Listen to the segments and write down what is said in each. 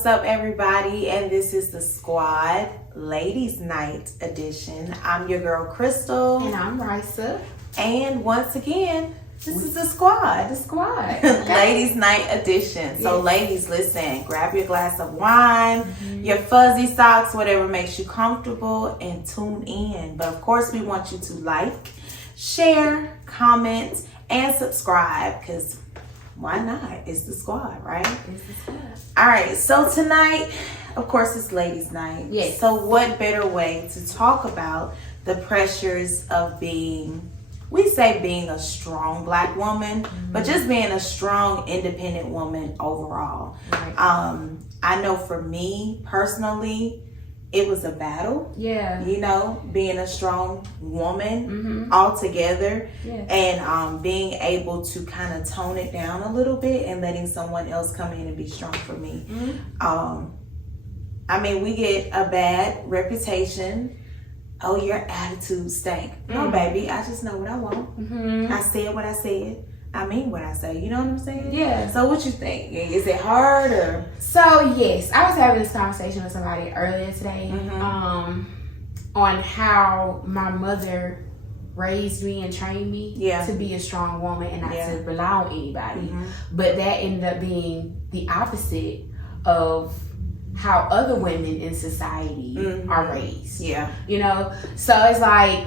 What's up, everybody? And this is the Squad Ladies Night edition. I'm your girl, Crystal. And I'm Risa. And once again, this is the Squad. The Squad. Ladies Night edition. So, ladies, listen, grab your glass of wine, your fuzzy socks, whatever makes you comfortable, and tune in. But of course, we want you to like, share, comment, and subscribe, because why not? It's the Squad, right? It's the Squad. All right, so tonight, of course, it's ladies' night. Yes. So what better way to talk about the pressures of being a strong Black woman, but just being a strong, independent woman overall. Right. I know for me personally, it was a battle. Yeah. You know, being a strong woman altogether, and being able to kind of tone it down a little bit and letting someone else come in and be strong for me. I mean, we get a bad reputation. Oh, your attitude stank. No, baby, I just know what I want. I said what I said. I mean what I say. You know what I'm saying? Yeah. So what you think? Is it hard or? So yes, I was having this conversation with somebody earlier today on how my mother raised me and trained me to be a strong woman and not to rely on anybody. But that ended up being the opposite of how other women in society are raised. Yeah. You know? So it's like,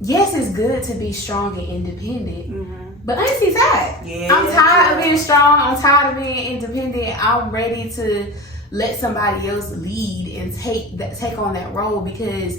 yes, it's good to be strong and independent, but honestly, tired. Yeah. I'm tired of being strong. I'm tired of being independent. I'm ready to let somebody else lead and take on that role, because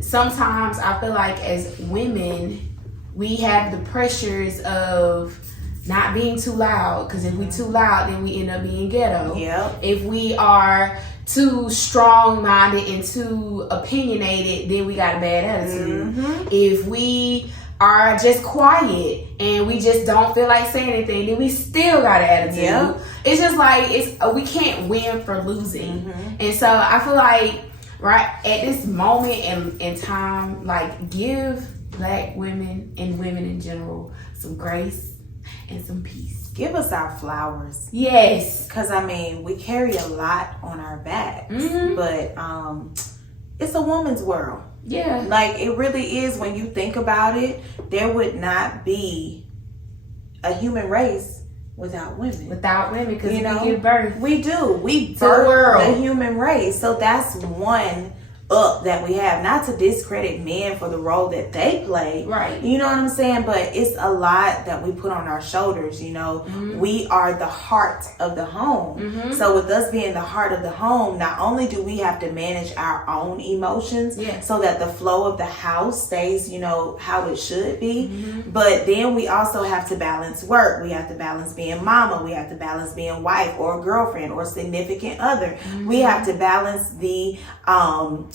sometimes I feel like as women, we have the pressures of not being too loud, because if we too loud, then we end up being ghetto. Yep. If we are too strong-minded and too opinionated, then we got a bad attitude. If we are just quiet and we just don't feel like saying anything, then we still got an attitude. Yep. It's just like we can't win for losing. And so I feel like right at this moment in time, like, give Black women and women in general some grace and some peace. Give us our flowers. Yes. Because, I mean, we carry a lot on our backs. But it's a woman's world. Yeah. Like, it really is. When you think about it, there would not be a human race without women. Without women, because we give birth. We do. We birth the human race. So that's one up that we have. Not to discredit men for the role that they play, right? You know what I'm saying? But it's a lot that we put on our shoulders. You know, we are the heart of the home. So with us being the heart of the home, not only do we have to manage our own emotions so that the flow of the house stays, you know, how it should be, but then we also have to balance work. We have to balance being mama. We have to balance being wife or girlfriend or significant other. We have to balance the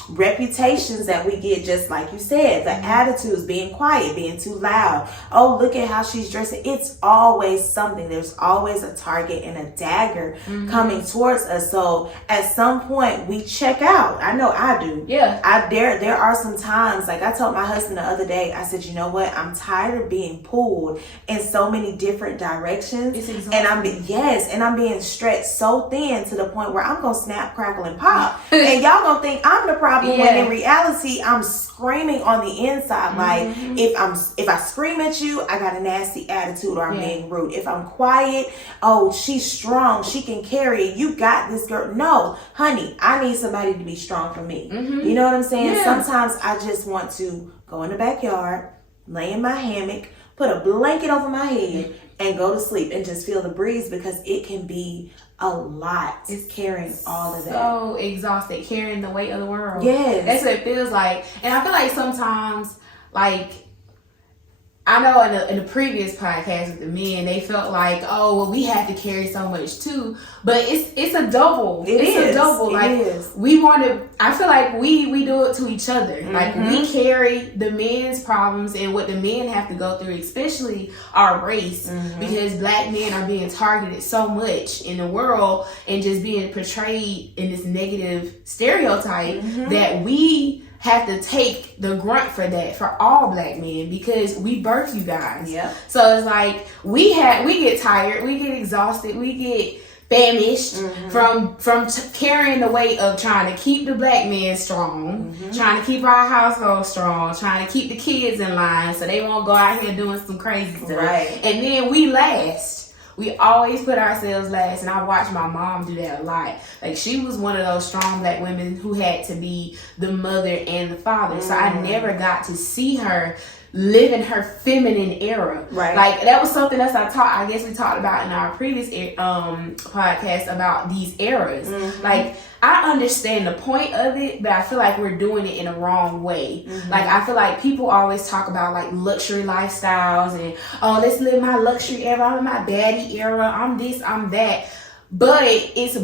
reputations that we get, just like you said, the attitudes, being quiet, being too loud. Oh, look at how she's dressing. It's always something. There's always a target and a dagger coming towards us. So at some point we check out. I know I do. Yeah. There are some times, like I told my husband the other day, I said, you know what? I'm tired of being pulled in so many different directions. It's exhausting. And I'm being stretched so thin to the point where I'm gonna snap, crackle, and pop. And y'all gonna think I'm the problem when in reality I'm screaming on the inside. Like if I scream at you, I got a nasty attitude or I'm being rude. If I'm quiet, oh, she's strong, she can carry it, you got this girl. No, honey, I need somebody to be strong for me. You know what I'm saying? Sometimes I just want to go in the backyard, lay in my hammock, put a blanket over my head and go to sleep and just feel the breeze, because it can be a lot. It's carrying all of that. So exhausted, carrying the weight of the world. Yes. That's what it feels like. And I feel like sometimes, like, I know in the previous podcast with the men, they felt like, oh, well, we have to carry so much too. But it's a double. It's a double. Like, we want to, I feel like we do it to each other. Like, we carry the men's problems and what the men have to go through, especially our race, because Black men are being targeted so much in the world and just being portrayed in this negative stereotype that we have to take the grunt for that, for all Black men, because we birth you guys. Yeah. So it's like we get tired, we get exhausted, we get famished from carrying the weight of trying to keep the black men strong, trying to keep our household strong, trying to keep the kids in line so they won't go out here doing some crazy stuff. Right. And then we last. We always put ourselves last, and I watched my mom do that a lot. Like, she was one of those strong black women who had to be the mother and the father. So I never got to see her live in her feminine era. Right. Like, that was something else I guess we talked about in our previous podcast about these eras. Like, I understand the point of it, but I feel like we're doing it in a wrong way. Like, I feel like people always talk about like luxury lifestyles and, oh, let's live my luxury era, I'm in my baddie era, I'm this, I'm that. But it's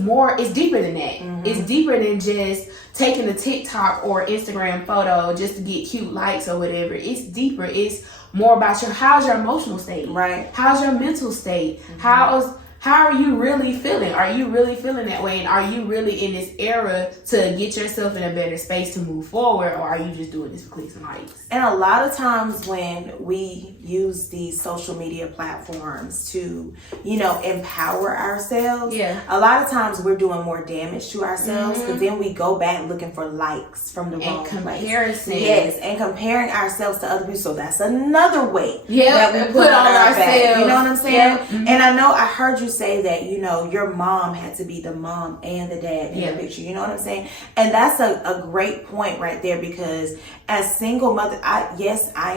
deeper than that. It's deeper than just taking a TikTok or Instagram photo just to get cute likes or whatever. It's deeper. It's more about how's your emotional state? Right. How's your mental state? How are you really feeling? Are you really feeling that way? And are you really in this era to get yourself in a better space to move forward? Or are you just doing this for clicks and likes? And a lot of times when we use these social media platforms to, empower ourselves, a lot of times we're doing more damage to ourselves because then we go back looking for likes from the wrong comparison. place. Yes, and comparing ourselves to other people. So that's another weight that we put on ourselves. Back. You know what I'm saying? Yep. And I know I heard you say that, your mom had to be the mom and the dad in the picture. You know what I'm saying? And that's a great point right there, because as single mother, I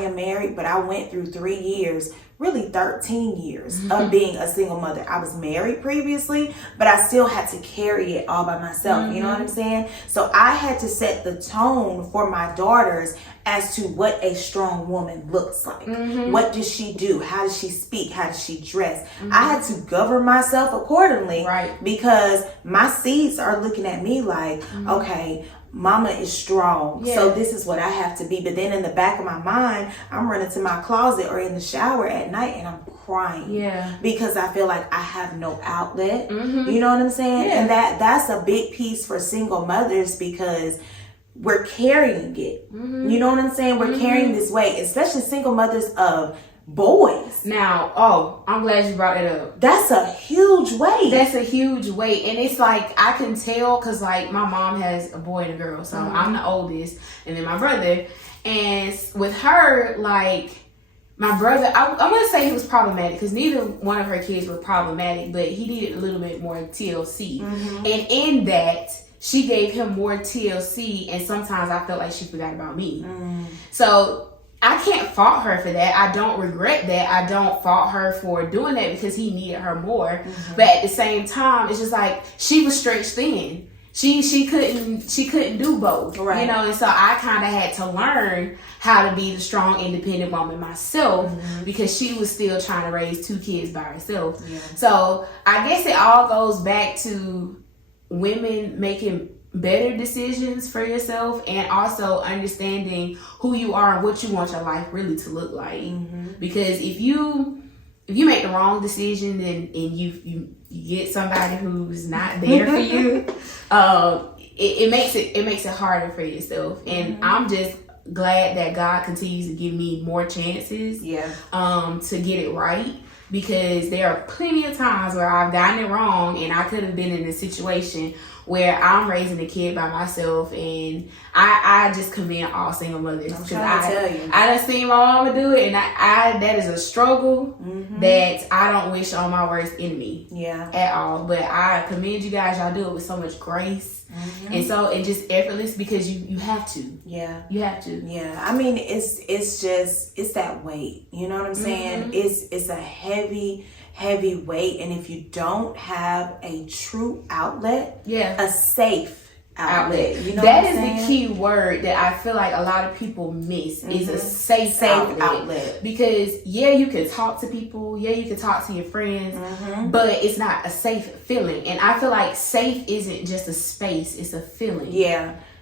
am married, but I went through 3 years, really 13 years of being a single mother. I was married previously, but I still had to carry it all by myself. You know what I'm saying? So I had to set the tone for my daughters as to what a strong woman looks like. What does she do? How does she speak? How does she dress? I had to govern myself accordingly, because my seeds are looking at me like, okay, mama is strong, so this is what I have to be. But then in the back of my mind, I'm running to my closet or in the shower at night and I'm crying because I feel like I have no outlet. You know what I'm saying? And that's a big piece for single mothers, because we're carrying it. You know what I'm saying? We're carrying this weight, especially single mothers of boys. Now, I'm glad you brought it up. That's a huge weight. That's a huge weight. And it's like, I can tell, because like my mom has a boy and a girl, so I'm the oldest, and then my brother. And with her, like, my brother, I'm going to say he was problematic, because neither one of her kids were problematic, but he needed a little bit more TLC. And in that, she gave him more TLC, and sometimes I felt like she forgot about me. So I can't fault her for that. I don't regret that. I don't fault her for doing that, because he needed her more. But at the same time, it's just like she was stretched thin. She couldn't do both. Right. And so I kind of had to learn how to be the strong, independent woman myself, because she was still trying to raise 2 kids by herself. So I guess it all goes back to women making better decisions for yourself, and also understanding who you are and what you want your life really to look like. Because if you make the wrong decision and you get somebody who's not there for you, it makes it harder for yourself. And I'm just glad that God continues to give me more chances to get it right, because there are plenty of times where I've gotten it wrong, and I could have been in a situation where I'm raising a kid by myself, and I just commend all single mothers. I'm trying to tell you. I done seen my mama do it, and I that is a struggle that I don't wish on my worst enemy at all. But I commend you guys. Y'all do it with so much grace. And so it just effortless, because you have to. You have to. I mean, it's that weight. You know what I'm saying? It's a heavy weight, and if you don't have a true outlet, a safe outlet. You know that is the key word that I feel like a lot of people miss is a safe outlet. Because you can talk to people, you can talk to your friends, but it's not a safe feeling. And I feel like safe isn't just a space, it's a feeling.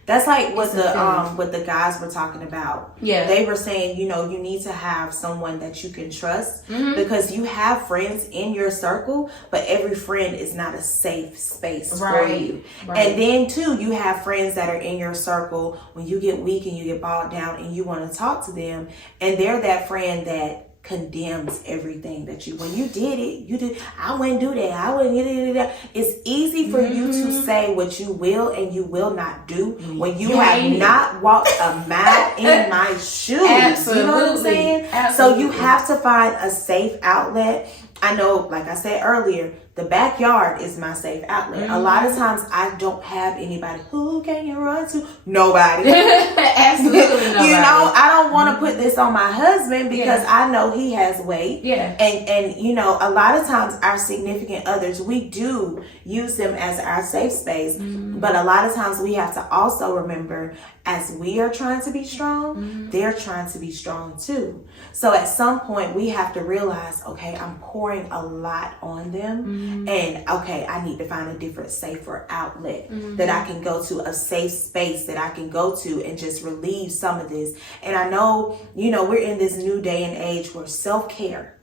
That's like what the guys were talking about. They were saying, you need to have someone that you can trust, because you have friends in your circle, but every friend is not a safe space for you. And then too, you have friends that are in your circle when you get weak and you get bogged down and you want to talk to them, and they're that friend that condemns everything that when you did it, you did. I wouldn't do that. I wouldn't do that. It's easy for you to say what you will and you will not do when you have not walked a mile in my shoes. Absolutely. You know what I'm saying? Absolutely. So you have to find a safe outlet. I know, like I said earlier, the backyard is my safe outlet. A lot of times I don't have anybody. Who can you run to? Nobody. Absolutely nobody. You know, I don't want to put this on my husband because I know he has weight. Yeah. And you know, a lot of times our significant others, we do use them as our safe space. But a lot of times we have to also remember, as we are trying to be strong, they're trying to be strong too. So at some point we have to realize, okay, I'm pouring a lot on them, and okay, I need to find a different, safer outlet that I can go to, a safe space that I can go to and just relieve some of this. And I know, you know, we're in this new day and age where self-care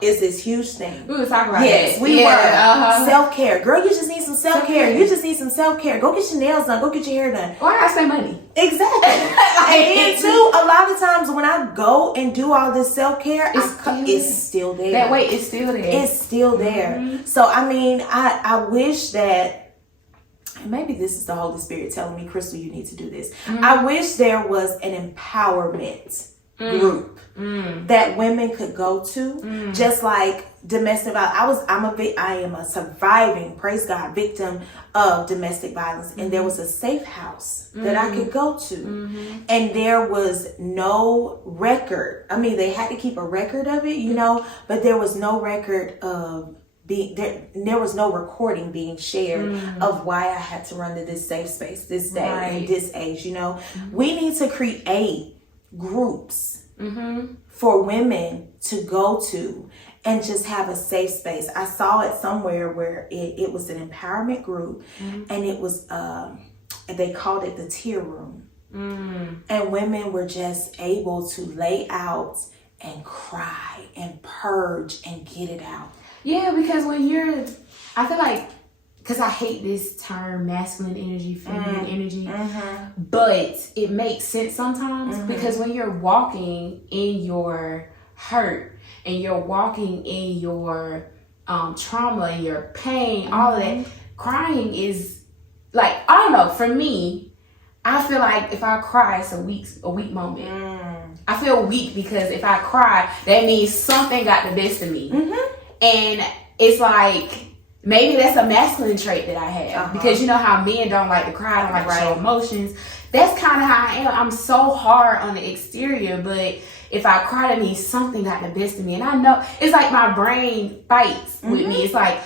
is this huge thing. We were talking about yes, that. we were. Uh-huh. Self-care. Girl, you just need some self-care. You just need some self-care. Go get your nails done. Go get your hair done. Why I spend money? Exactly. And then too, a lot of times when I go and do all this self-care, it's still there. That weight is still there. It's still there. So I mean, I wish that, maybe this is the Holy Spirit telling me, Crystal, you need to do this. I wish there was an empowerment group that women could go to, just like domestic violence. I am a surviving, praise God, victim of domestic violence, and there was a safe house that I could go to, and there was no record. I mean, they had to keep a record of it, you know, but there was no record of there was no recording being shared of why I had to run to this safe space this day and this age. You know, we need to create groups for women to go to and just have a safe space. I saw it somewhere where it was an empowerment group, and it was they called it the tear room, and women were just able to lay out and cry and purge and get it out. Yeah, because I feel like, because I hate this term, masculine energy, feminine energy, but it makes sense sometimes, because when you're walking in your hurt and you're walking in your trauma and your pain, all of that, crying is like, I don't know, for me, I feel like if I cry, it's a weak moment. I feel weak because if I cry, that means something got the best of me. And it's like, maybe that's a masculine trait that I have, because you know how men don't like to cry, don't like to show emotions. That's kind of how I am. I'm so hard on the exterior, but if I cry, that means something got the best of me. And I know, it's like my brain fights with me. It's like,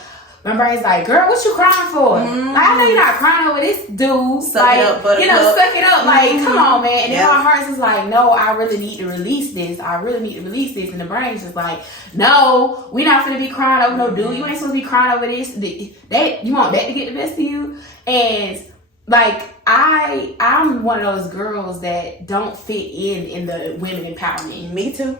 my brain's like, girl, what you crying for? Like, I know you're not crying over this dude. Suck it up. Like, come on, man. And then my heart's just like, no, I really need to release this. And the brain's just like, no, we're not gonna be crying over no dude. You ain't supposed to be crying over this. You want that to get the best of you? And like, I'm one of those girls that don't fit in the women empowerment. Me too.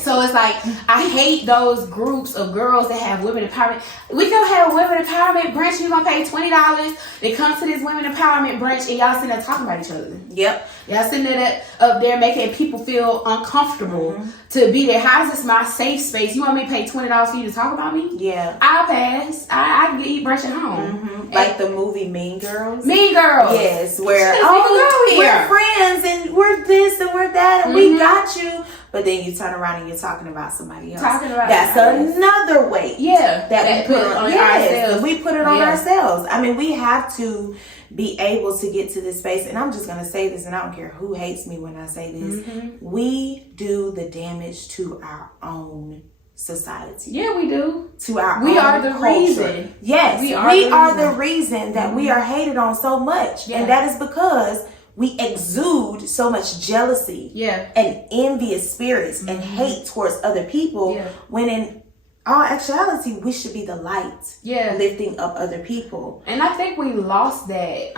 So it's like, I hate those groups of girls that have women empowerment. We can have a women empowerment brunch. You're going to pay $20. They come to this women empowerment brunch and y'all sitting there talking about each other. Yep. Y'all sitting there up there making people feel uncomfortable to be there. How is this my safe space? You want me to pay $20 for you to talk about me? Yeah. I'll pass. I can eat brunch at home. Like the movie Mean Girls. Mean Girls. Yes, where we're friends and we're this and we're that and we got you. But then you turn around and you're talking about somebody else. That's another weight. Yeah. That we put on ourselves. We put it on ourselves. I mean, we have to be able to get to this space. And I'm just going to say this, and I don't care who hates me when I say this. We do the damage to our own society. Yeah, we do. To our we own are the culture. Reason. Yes. We are the reason that we are hated on so much. Yeah. And that is because we exude so much jealousy and envious spirits and hate towards other people, when in all actuality, we should be the light, lifting up other people. And I think we lost that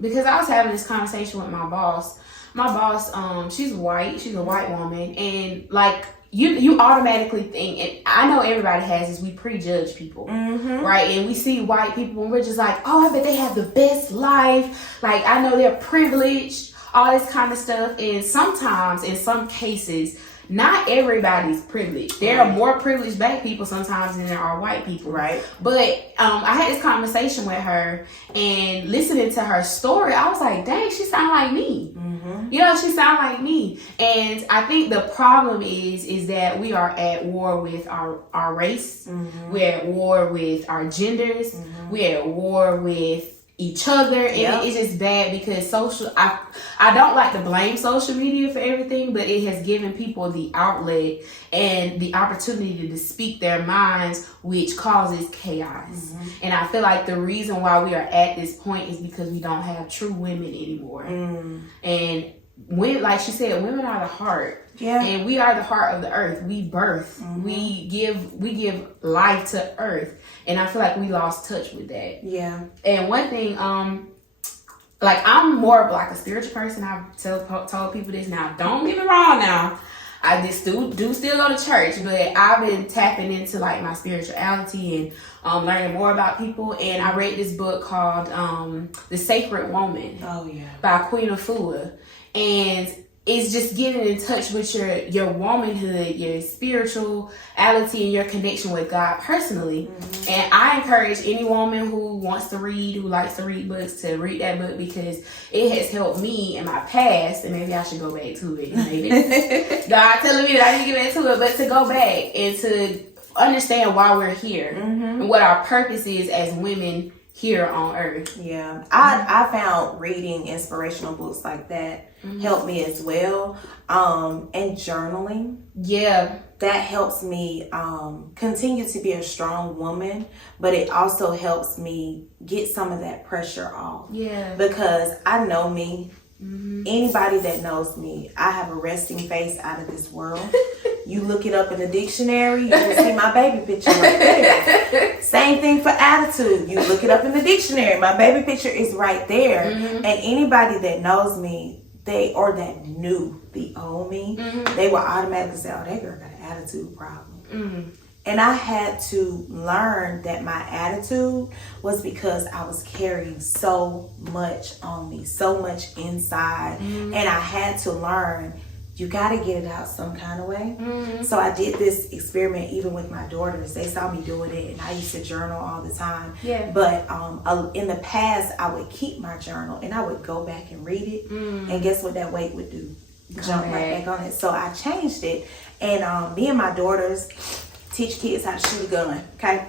because I was having this conversation with my boss. My boss, she's white. She's a white woman. And like, you automatically think, and I know everybody has this, we prejudge people, right? And we see white people and we're just like, oh, I bet they have the best life. Like, I know they're privileged, all this kind of stuff. And sometimes, in some cases, not everybody's privileged. There are more privileged black people sometimes than there are white people. Right. But I had this conversation with her, and listening to her story, I was like, dang, she sound like me. Mm-hmm. You know, she sound like me. And I think the problem is that we are at war with our race. Mm-hmm. We're at war with our genders. Mm-hmm. We're at war with each other, and it's just bad because I don't like to blame social media for everything, but it has given people the outlet and the opportunity to speak their minds, which causes chaos. Mm-hmm. And I feel like the reason why we are at this point is because we don't have true women anymore. And when, like she said, women are the heart. Yeah. And we are the heart of the earth. We birth. We give life to earth. And I feel like we lost touch with that. Yeah. And one thing, like, I'm more of like a spiritual person. I've told people this now. Don't get me wrong now. I just do still go to church, but I've been tapping into like my spirituality and learning more about people. And I read this book called The Sacred Woman. Oh yeah. By Queen Afua. And it's just getting in touch with your womanhood, your spirituality, and your connection with God personally. And I encourage any woman who wants to read, who likes to read books, to read that book, because it has helped me in my past, and maybe I should go back to it. Maybe God telling me that I need to get back to it, but to go back and to understand why we're here and what our purpose is as women here on earth. Yeah. I found reading inspirational books like that helped me as well. And journaling. Yeah. That helps me continue to be a strong woman, but it also helps me get some of that pressure off. Yeah. Because I know me. Anybody that knows me, I have a resting face out of this world. You look it up in the dictionary, you can see my baby picture right there. Same thing for attitude. You look it up in the dictionary, my baby picture is right there. And anybody that knows me, that knew the old me, they will automatically say, oh, that girl got an attitude problem. And I had to learn that my attitude was because I was carrying so much on me, so much inside. And I had to learn, you got to get it out some kind of way. So I did this experiment even with my daughters. They saw me doing it, and I used to journal all the time. Yeah. But in the past, I would keep my journal, and I would go back and read it. And guess what that weight would do? Jump right back on it. So I changed it. And me and my daughters teach kids how to shoot a gun. Okay.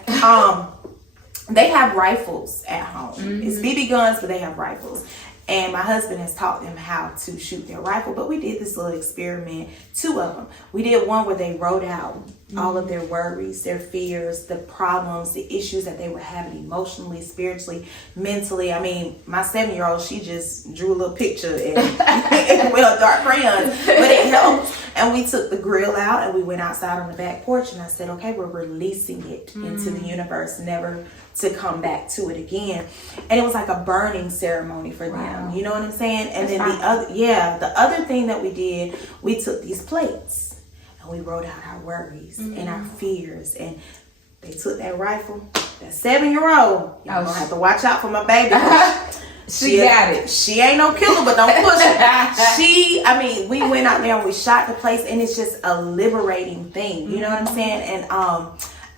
They have rifles at home. It's BB guns, but they have rifles. And my husband has taught them how to shoot their rifle. But we did this little experiment, 2 of them. We did one where they wrote out all of their worries, their fears, the problems, the issues that they were having emotionally, spiritually, mentally. I mean, my 7-year-old, she just drew a little picture in dark crayons, but it helped. And we took the grill out and we went outside on the back porch, and I said, okay, we're releasing it into the universe, never to come back to it again. And it was like a burning ceremony for them. You know what I'm saying? And That's then the other thing that we did, we took these plates and we wrote out our worries and our fears. And they took that rifle. That 7-year-old, y'all gonna have to watch out for my baby. She got it. She ain't no killer, but don't push it. We went out there and we shot the place, and it's just a liberating thing. You know what I'm saying? And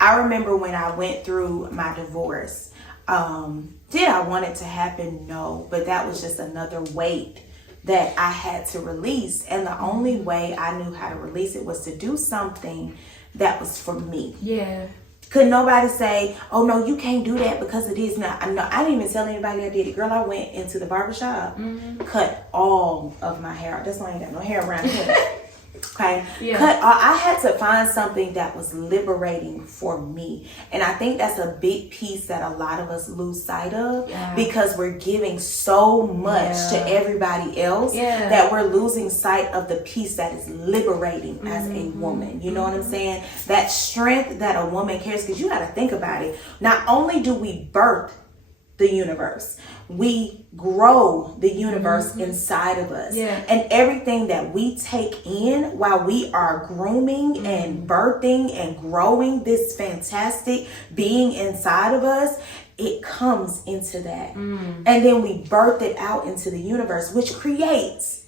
I remember when I went through my divorce, did I want it to happen? No, but that was just another weight that I had to release. And the only way I knew how to release it was to do something that was for me. Yeah. Could nobody say, oh no, you can't do that because it is not. No, I didn't even tell anybody I did it. Girl, I went into the barbershop, cut all of my hair out. That's why I ain't got no hair around here. Okay. Yeah. I had to find something that was liberating for me. And I think that's a big piece that a lot of us lose sight of because we're giving so much to everybody else that we're losing sight of the piece that is liberating as a woman. You know what I'm saying? That strength that a woman carries, because you got to think about it. Not only do we birth the universe, we grow the universe inside of us. And everything that we take in while we are grooming and birthing and growing this fantastic being inside of us, it comes into that. And then we birth it out into the universe, which creates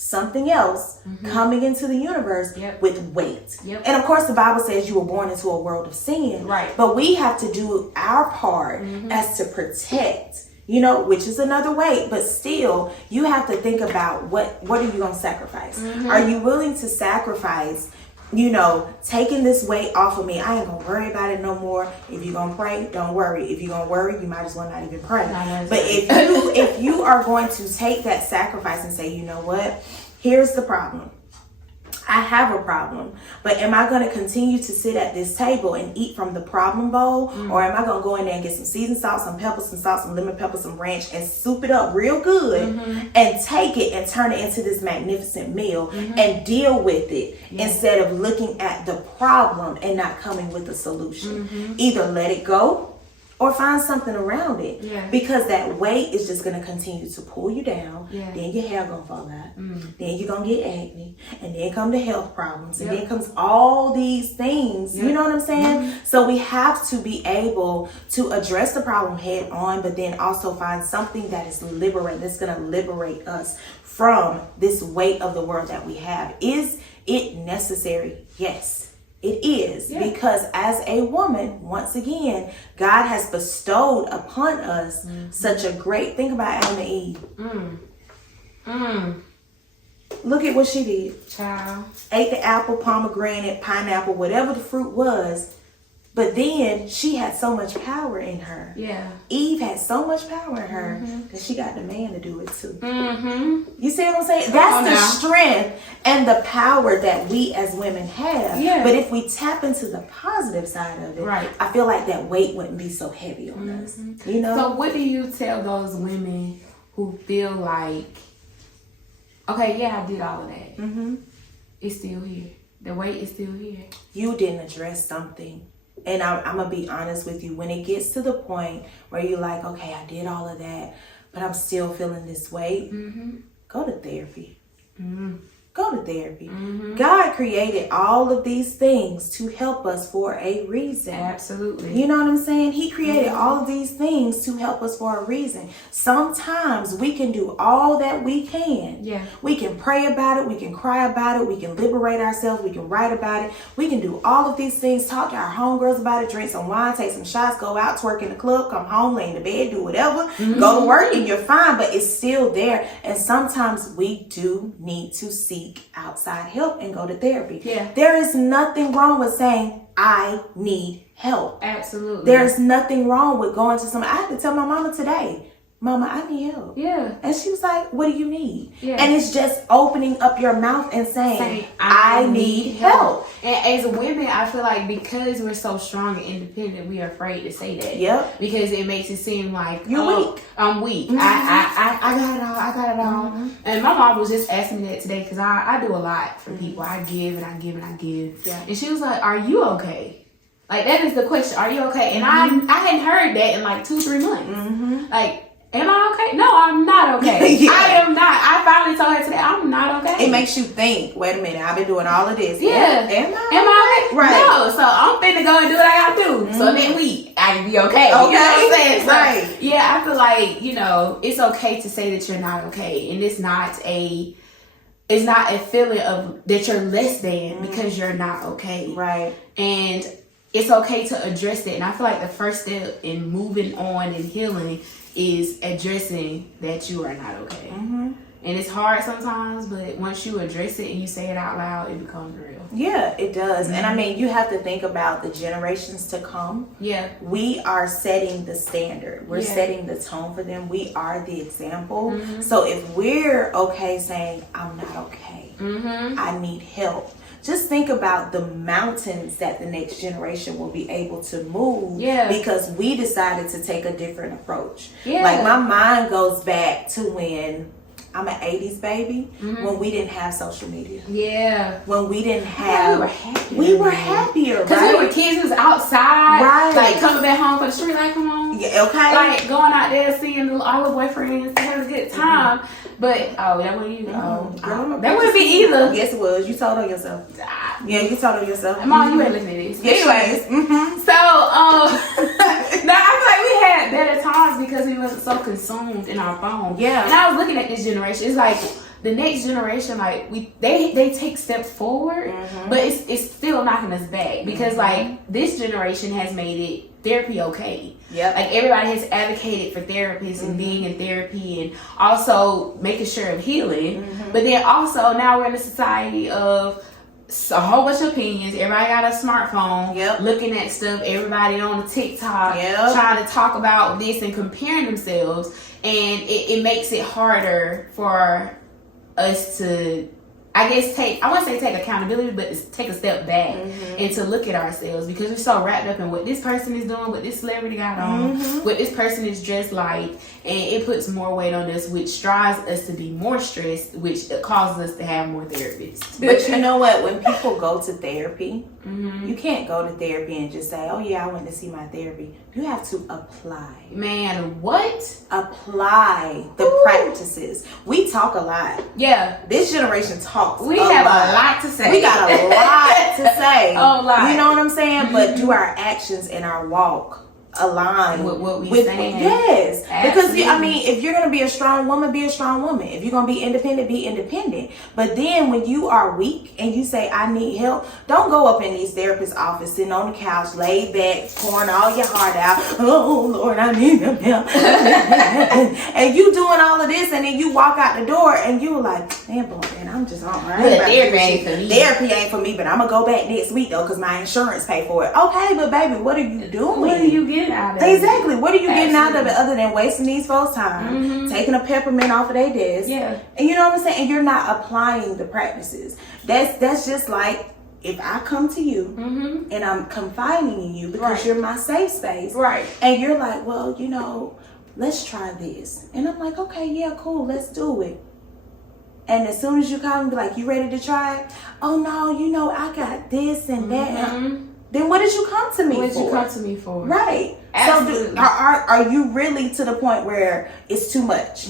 something else coming into the universe with weight. Yep. And of course the Bible says you were born into a world of sin. Right. But we have to do our part as to protect, you know, which is another weight, but still you have to think about what are you going to sacrifice? Are you willing to sacrifice, you know, taking this weight off of me? I ain't gonna worry about it no more. If you're gonna pray, don't worry. If you're gonna worry, you might as well not even pray. But if you are going to take that sacrifice and say, you know what, here's the problem. I have a problem, but am I going to continue to sit at this table and eat from the problem bowl? Or am I going to go in there and get some seasoned salt, some pepper, some salt, some lemon pepper, some ranch, and soup it up real good and take it and turn it into this magnificent meal and deal with it instead of looking at the problem and not coming with a solution? Either let it go or find something around it, because that weight is just going to continue to pull you down. Then your hair going to fall out. Then you're going to get acne, and then come the health problems, and then comes all these things. You know what I'm saying? So we have to be able to address the problem head on, but then also find something that is that's going to liberate us from this weight of the world that we have. Is it necessary? Yes. It is, because as a woman, once again, God has bestowed upon us such a great, think about Adam and Eve. Look at what she did. Child. Ate the apple, pomegranate, pineapple, whatever the fruit was. But then she had so much power in her. Yeah. Eve had so much power in her that she got the man to do it too. You see what I'm saying? That's the strength and the power that we as women have. Yeah. But if we tap into the positive side of it, I feel like that weight wouldn't be so heavy on us. You know? So what do you tell those women who feel like, okay, yeah, I did all of that. It's still here. The weight is still here. You didn't address something. And I'm going to be honest with you. When it gets to the point where you're like, okay, I did all of that, but I'm still feeling this weight, go to therapy. Go to therapy. God created all of these things to help us for a reason. Absolutely. You know what I'm saying? He created all of these things to help us for a reason. Sometimes we can do all that we can. Yeah. We can pray about it. We can cry about it. We can liberate ourselves. We can write about it. We can do all of these things. Talk to our homegirls about it. Drink some wine. Take some shots. Go out. Twerk in the club. Come home. Lay in the bed. Do whatever. Go to work and you're fine. But it's still there. And sometimes we do need to seek outside help and go to therapy. Yeah. There is nothing wrong with saying, I need help. Absolutely. There's nothing wrong with going to somebody. I had to tell my mama today, Mama, I need help. Yeah. And she was like, what do you need? Yeah. And it's just opening up your mouth and saying, I need help. And as women, I feel like because we're so strong and independent, we are afraid to say that. Yep. Because it makes it seem like You're weak. I'm weak. I got it all. I got it all. And my mom was just asking me that today because I do a lot for people. I give and I give and I give. Yeah. And she was like, are you okay? Like, that is the question. Are you okay? And I hadn't heard that in like 2-3 months. Like, am I okay? No, I'm not okay. Yeah. I am not. I finally told her today, I'm not okay. It makes you think, wait a minute, I've been doing all of this. Yeah. Am I okay? Right. No, so I'm finna go and do what I gotta do. So then I can be okay. Okay. You know what I'm saying? So, Right. yeah, I feel like, you know, it's okay to say that you're not okay. And it's not a feeling of that you're less than because you're not okay. Right. And it's okay to address it. And I feel like the first step in moving on and healing is addressing that you are not okay. And it's hard sometimes, but once you address it and you say it out loud, it becomes real. Yeah, it does. And I mean, you have to think about the generations to come. Yeah. We are setting the standard. We're setting the tone for them. We are the example. So if we're okay saying, I'm not okay, I need help, just think about the mountains that the next generation will be able to move because we decided to take a different approach. Like, my mind goes back to when I'm an 80s baby, when we didn't have social media. Yeah. When we didn't have... We were happier. Because we were kids who was outside. Right. Like, coming back home from the street, like, come on. Yeah, okay. Like, going out there, seeing all the boyfriends, having a good time. But, that wasn't you. That wouldn't be either. Yes, it was. You told on yourself. Yeah, you told on yourself. Mom, you ain't listening to this. Yes, anyways. So, now I feel like we had better times because we wasn't so consumed in our phone. Yeah. And I was looking at this generation. It's like the next generation, like they take steps forward, but it's still knocking us back because like this generation has made it therapy okay. Yep. Like everybody has advocated for therapists and being in therapy and also making sure of healing. But then also now we're in a society of a whole bunch of opinions. Everybody got a smartphone, looking at stuff. Everybody on the TikTok, trying to talk about this and comparing themselves, and it makes it harder for us to, I guess, I wouldn't say take accountability, but take a step back and to look at ourselves because we're so wrapped up in what this person is doing, what this celebrity got on, what this person is dressed like, and it puts more weight on us, which drives us to be more stressed, which causes us to have more therapists. But you know what? When people go to therapy, you can't go to therapy and just say, oh yeah, I went to see my therapy. You have to apply. Man, what? Apply the practices. We talk a lot. Yeah. This generation talks We have a lot to say. We got a lot to say. A lot. You know what I'm saying? But do our actions and our walk align with what we saying? Yes. Absolutely. Because I mean, if you're gonna be a strong woman, be a strong woman. If you're gonna be independent, be independent. But then when you are weak and you say, I need help, don't go up in these therapists' office, sitting on the couch, laid back, pouring all your heart out. Oh Lord, I need them help. And you doing all of this, and then you walk out the door and you were like, man, boy, man, I'm just on right. Therapy ain't for me. Therapy ain't for me, but I'm gonna go back next week though, because my insurance pay for it. Okay, but baby, what are you doing? What are you getting out of it? Exactly. What are you getting out of it other than wasting these folks' time, taking a peppermint off of their desk? Yeah. And you know what I'm saying? And you're not applying the practices. That's just like if I come to you and I'm confiding in you because you're my safe space. Right. And you're like, well, you know, let's try this. And I'm like, okay, yeah, cool, let's do it. And as soon as you call and be like, you ready to try it? Oh no, you know, I got this and that. Then what did you come to me for? What did you come to me for? Right. Absolutely. So are you really to the point where it's too much?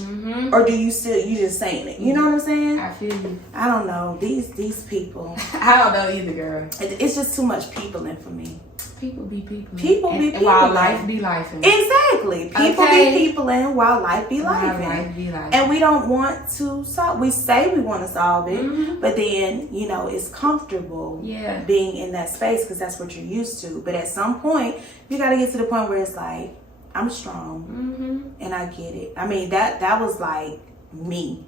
Or do you just saying it? You know what I'm saying? I feel you. I don't know. These people. I don't know either, girl. It's just too much peopling for me. People be people. People be people. While life be life. Exactly. People be people and while life be life. Life be life. And we don't want to solve. We say we want to solve it, but then you know it's comfortable being in that space because that's what you're used to. But at some point, you got to get to the point where it's like, I'm strong and I get it. I mean that was like me.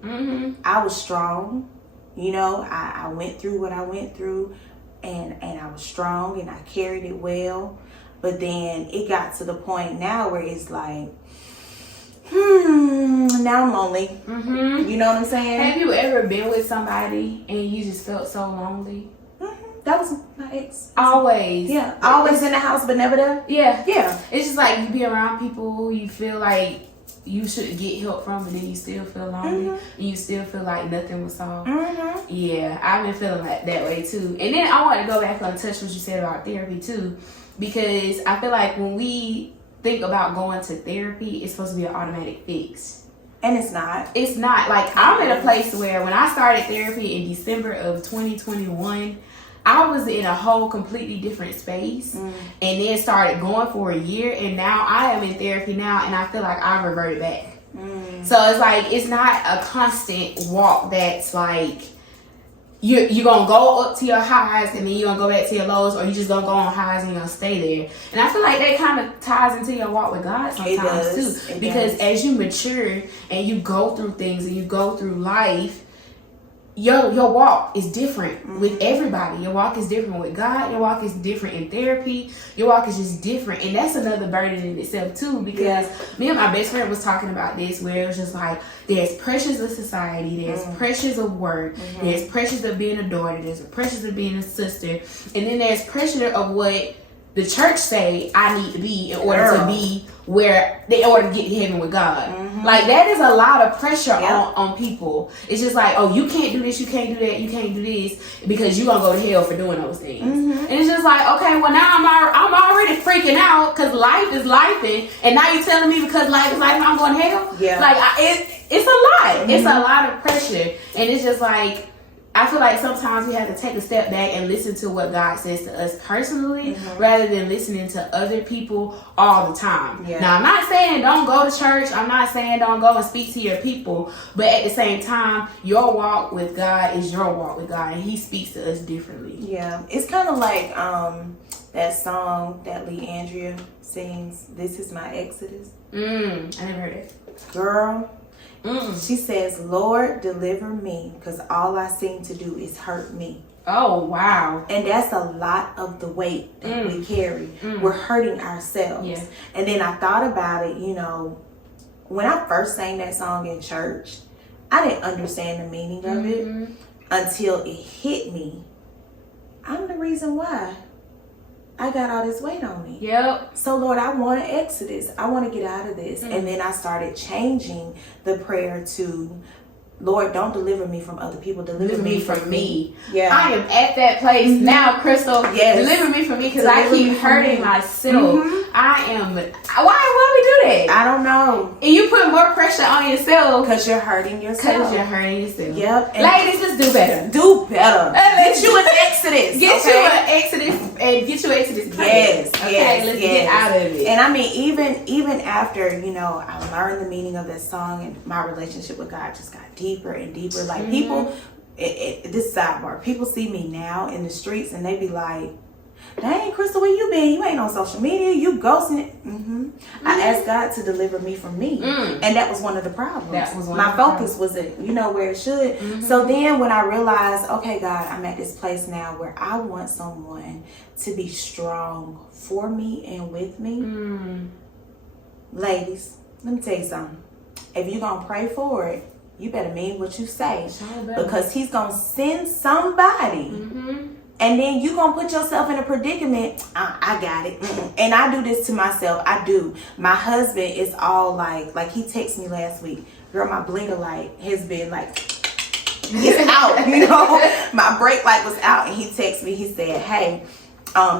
I was strong. You know, I went through what I went through. And I was strong and I carried it well. But then it got to the point now where it's like, now I'm lonely. You know what I'm saying? Have you ever been with somebody and you just felt so lonely? That was my ex. Always. Yeah. Always in the house but never there. Yeah. Yeah. It's just like you be around people who you feel like you should get help from, but then you still feel lonely and you still feel like nothing was solved. Yeah, I've been feeling like that way too. And then I want to go back and touch what you said about therapy too, because I feel like when we think about going to therapy, it's supposed to be an automatic fix. And it's not. It's not. Like, I'm in a place where when I started therapy in December of 2021, I was in a whole completely different space and then started going for a year, and now I am in therapy now and I feel like I reverted back. So it's like, it's not a constant walk that's like you're gonna go up to your highs and then you're gonna go back to your lows, or you just gonna go on highs and you're gonna stay there. And I feel like that kind of ties into your walk with God sometimes too, because as you mature and you go through things and you go through life, your walk is different with everybody. Your walk is different with God. Your walk is different in therapy. Your walk is just different, and that's another burden in itself too. Because me and my best friend was talking about this, where it was just like, there's pressures of society, there's pressures of work, there's pressures of being a daughter, there's pressures of being a sister, and then there's pressure of what the church say I need to be in order to be in order to get to heaven with God. Like, that is a lot of pressure on people. It's just like, oh, you can't do this, you can't do that, you can't do this, because you're gonna go to hell for doing those things. And it's just like, okay, well now I'm already freaking out because life is life, and now you're telling me because life is life I'm going to hell? Like, it's a lot. It's a lot of pressure, and it's just like, I feel like sometimes we have to take a step back and listen to what God says to us personally, rather than listening to other people all the time. Yeah. Now, I'm not saying don't go to church. I'm not saying don't go and speak to your people. But at the same time, your walk with God is your walk with God, and He speaks to us differently. Yeah. It's kind of like that song that Lee Andrea sings, "This Is My Exodus." I never heard it. Girl. She says, "Lord, deliver me, because all I seem to do is hurt me." Oh, wow. And that's a lot of the weight that we carry. We're hurting ourselves. Yeah. And then I thought about it, you know, when I first sang that song in church, I didn't understand the meaning of it until it hit me. I'm the reason why I got all this weight on me. Yep. So, Lord, I want an exodus. I want to get out of this. And then I started changing the prayer to, Lord, don't deliver me from other people. Deliver me from me. Yeah. I am at that place now, Crystal. Yes. Deliver me from me, because I keep hurting myself. I am. Why we do that? I don't know. And you put more pressure on yourself. Because you're hurting yourself. Because you're hurting yourself. Yep. And ladies, let's do better. Do better. Get you an exodus. Get you an exodus and get you an exodus. Yes. Okay, yes, let's yes. get out of it. And I mean, even after, you know, I learned the meaning of that song, and my relationship with God just got deeper and deeper. Like people, this sidebar, people see me now in the streets and they be like, "Dang, Crystal, where you been? You ain't on social media. You ghosting it." I asked God to deliver me from me, and that was one of the problems. That was one my of the focus wasn't, you know, where it should. So then when I realized, okay, God, I'm at this place now where I want someone to be strong for me and with me. Ladies, let me tell you something. If you're gonna pray for it, you better mean what you say, because He's gonna send somebody. And then you gonna put yourself in a predicament. I got it. And I do this to myself. I do. My husband is all like he texted me last week, "Girl, my blinker light has been like, it's out, you know." My brake light was out, and he texted me. He said, "Hey,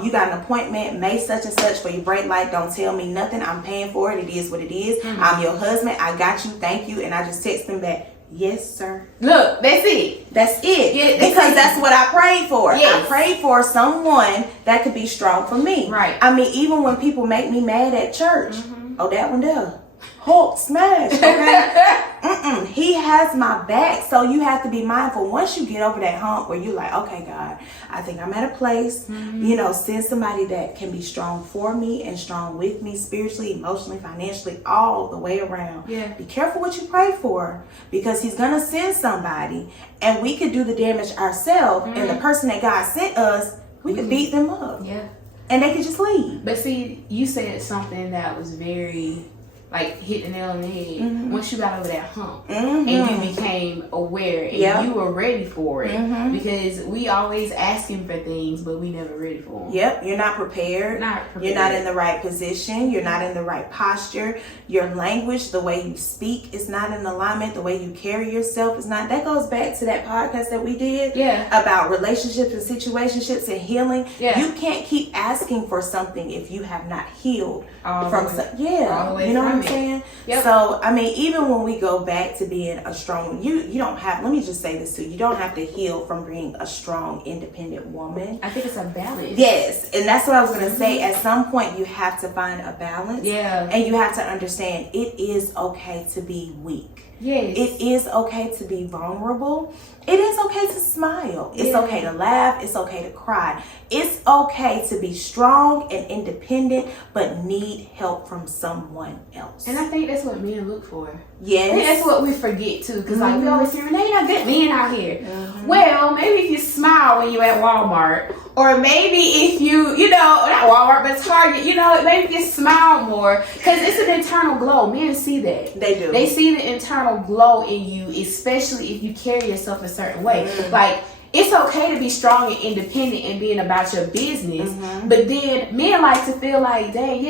you got an appointment May such and such for your brake light. Don't tell me nothing. I'm paying for it. It is what it is. I'm your husband. I got you. Thank you." And I just text him back, "Yes, sir." Look, that's it. That's it. Yeah, because that's what I prayed for. Yes. I prayed for someone that could be strong for me. Right. I mean, even when people make me mad at church, oh, that one there, Hulk smash. Okay. He has my back. So you have to be mindful. Once you get over that hump where you're like, okay, God, I think I'm at a place, you know, send somebody that can be strong for me and strong with me spiritually, emotionally, financially, all the way around. Yeah. Be careful what you pray for, because He's going to send somebody, and we could do the damage ourselves, and the person that God sent us, we could beat them up. Yeah. And they could just leave. But see, you said something that was very, like, hit the nail on the head. Once you got over that hump and you became aware and you were ready for it, because we always asking for things, but we never ready for them. Yep, you're not prepared. You're not in the right position. You're not in the right posture. Your language, the way you speak, is not in alignment. The way you carry yourself is not. That goes back to that podcast that we did about relationships and situationships and healing. You can't keep asking for something if you have not healed from you know what I'm saying? So I mean, even when we go back to being a strong, you don't have, let me just say this too, you don't have to heal from being a strong, independent woman. I think it's a balance. Yes, and that's what I was going to say. At some point you have to find a balance. And you have to understand it is okay to be weak. It is okay to be vulnerable. It is okay to smile. It's okay to laugh. It's okay to cry. It's okay to be strong and independent, but need help from someone else. And I think that's what men look for. Yes. I think that's what we forget too. Because like we always hear, "Renee, got good men out here." Well, maybe if you smile when you're at Walmart, or maybe if you know, not Walmart, but Target, you know, maybe if you smile more, because it's an internal glow. Men see that. They do. They see the internal glow in you, especially if you carry yourself a certain way. Like, it's okay to be strong and independent and being about your business, but then men like to feel like, dang,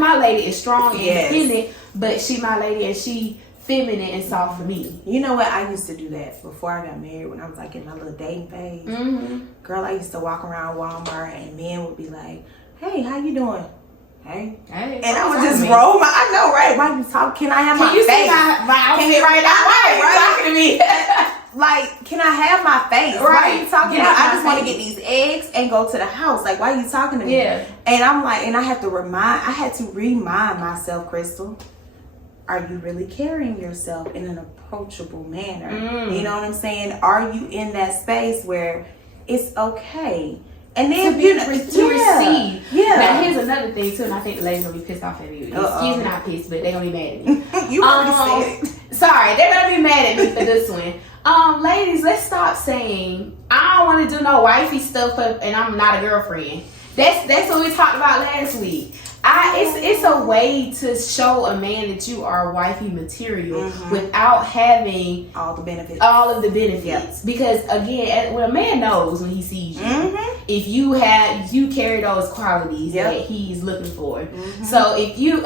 my lady is strong and independent, but she my lady and she feminine and soft for me. You know what? I used to do that before I got married, when I was like in my little dating phase. Girl, I used to walk around Walmart and men would be like, "Hey, how you doing?" Hey. And I would just roll my, I know, right? Why you talk? Can I have my face? Can you see my outfit right now? Why are you talking to me? like, can I have my face? Why are Right. you talking Get about? out I my just want to face. get these eggs and go to the house. Like, why are you talking to me? Yeah. And I'm like, and I had to remind myself, Crystal, are you really carrying yourself in an approachable manner? You know what I'm saying? Are you in that space where it's okay? And then to receive. Yeah. Now here's another thing too, and I think the ladies gonna be pissed off at me. Excuse me, not pissed, but they gonna be mad at me. You already said it. Sorry, they're gonna be mad at me for this one. Ladies, let's stop saying I don't want to do no wifey stuff, and I'm not a girlfriend. That's what we talked about last week. It's a way to show a man that you are wifey material without having all the benefits. All of the benefits. Yep. Because again, when a man knows when he sees you, if you carry those qualities that he's looking for. So if you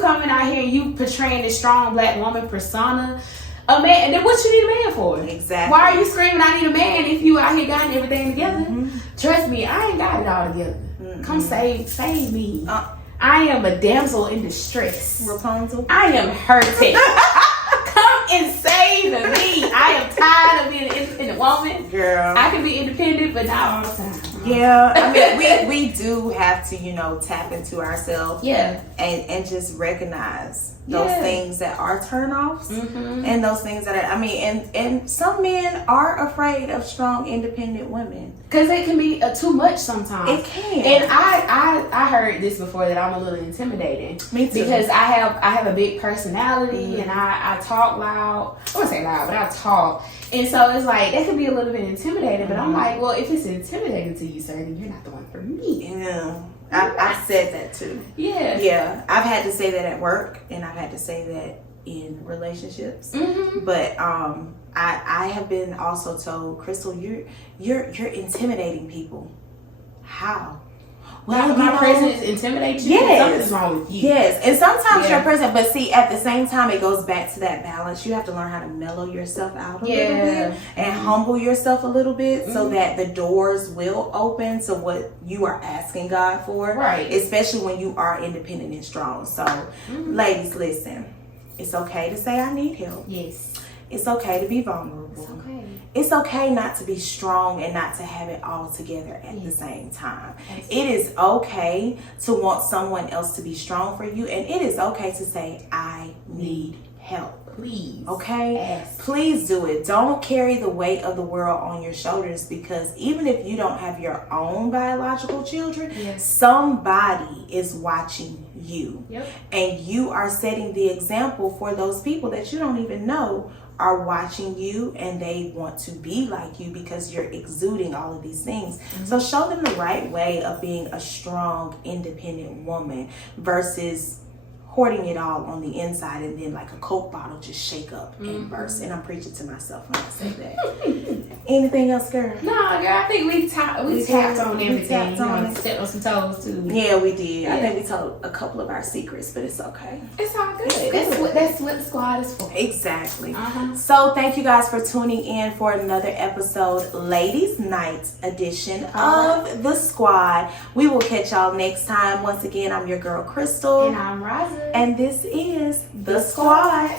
coming out here and you portraying this strong black woman persona, a man, then what you need a man for? Exactly. Why are you screaming I need a man if you out here got everything together? Trust me, I ain't got it all together. Come save me. I am a damsel in distress. Rapunzel. I am hurting. Come and save me. I am tired of being an independent woman. Girl. I can be independent, but not all the time. Yeah. I mean, we do have to, tap into ourselves. Yeah. And just recognize those things that are turnoffs and those things that are, and some men are afraid of strong, independent women. Because it can be too much sometimes. It can. And I heard this before that I'm a little intimidating. Me too. Because I have a big personality and I talk loud. I wouldn't say loud, but I talk. And so it's like, that can be a little bit intimidating. But I'm like, well, if it's intimidating to you, sir, then you're not the one for me. Yeah. I've said that too. Yeah. Yeah. I've had to say that at work and I've had to say that in relationships. But I have been also told, Crystal, you're intimidating people. How? Well, my presence intimidates you. Yes. Something's wrong with you. Yes, and sometimes your presence, but see, at the same time, it goes back to that balance. You have to learn how to mellow yourself out a little bit and humble yourself a little bit so that the doors will open to what you are asking God for. Right. Especially when you are independent and strong. So, ladies, listen. It's okay to say I need help. Yes. It's okay to be vulnerable. It's okay. It's okay not to be strong and not to have it all together at the same time. It is okay to want someone else to be strong for you, and it is okay to say, I need help. Please. Okay? Ask. Please do it. Don't carry the weight of the world on your shoulders, because even if you don't have your own biological children, somebody is watching you. Yep. And you are setting the example for those people that you don't even know are watching you, and they want to be like you because you're exuding all of these things. So show them the right way of being a strong, independent woman versus hoarding it all on the inside and then like a Coke bottle just shake up and burst. And I'm preaching to myself when I say that. Anything else, girl? No, girl, I think we tapped on everything. We tapped on it. Stepped on some toes too. Yeah, we did. I think we told a couple of our secrets, but it's okay. It's all good. It's good. That's what the squad is for. Exactly. So thank you guys for tuning in for another episode, Ladies Night edition of The Squad. We will catch y'all next time. Once again, I'm your girl, Crystal. And I'm Raza. And this is The Squad.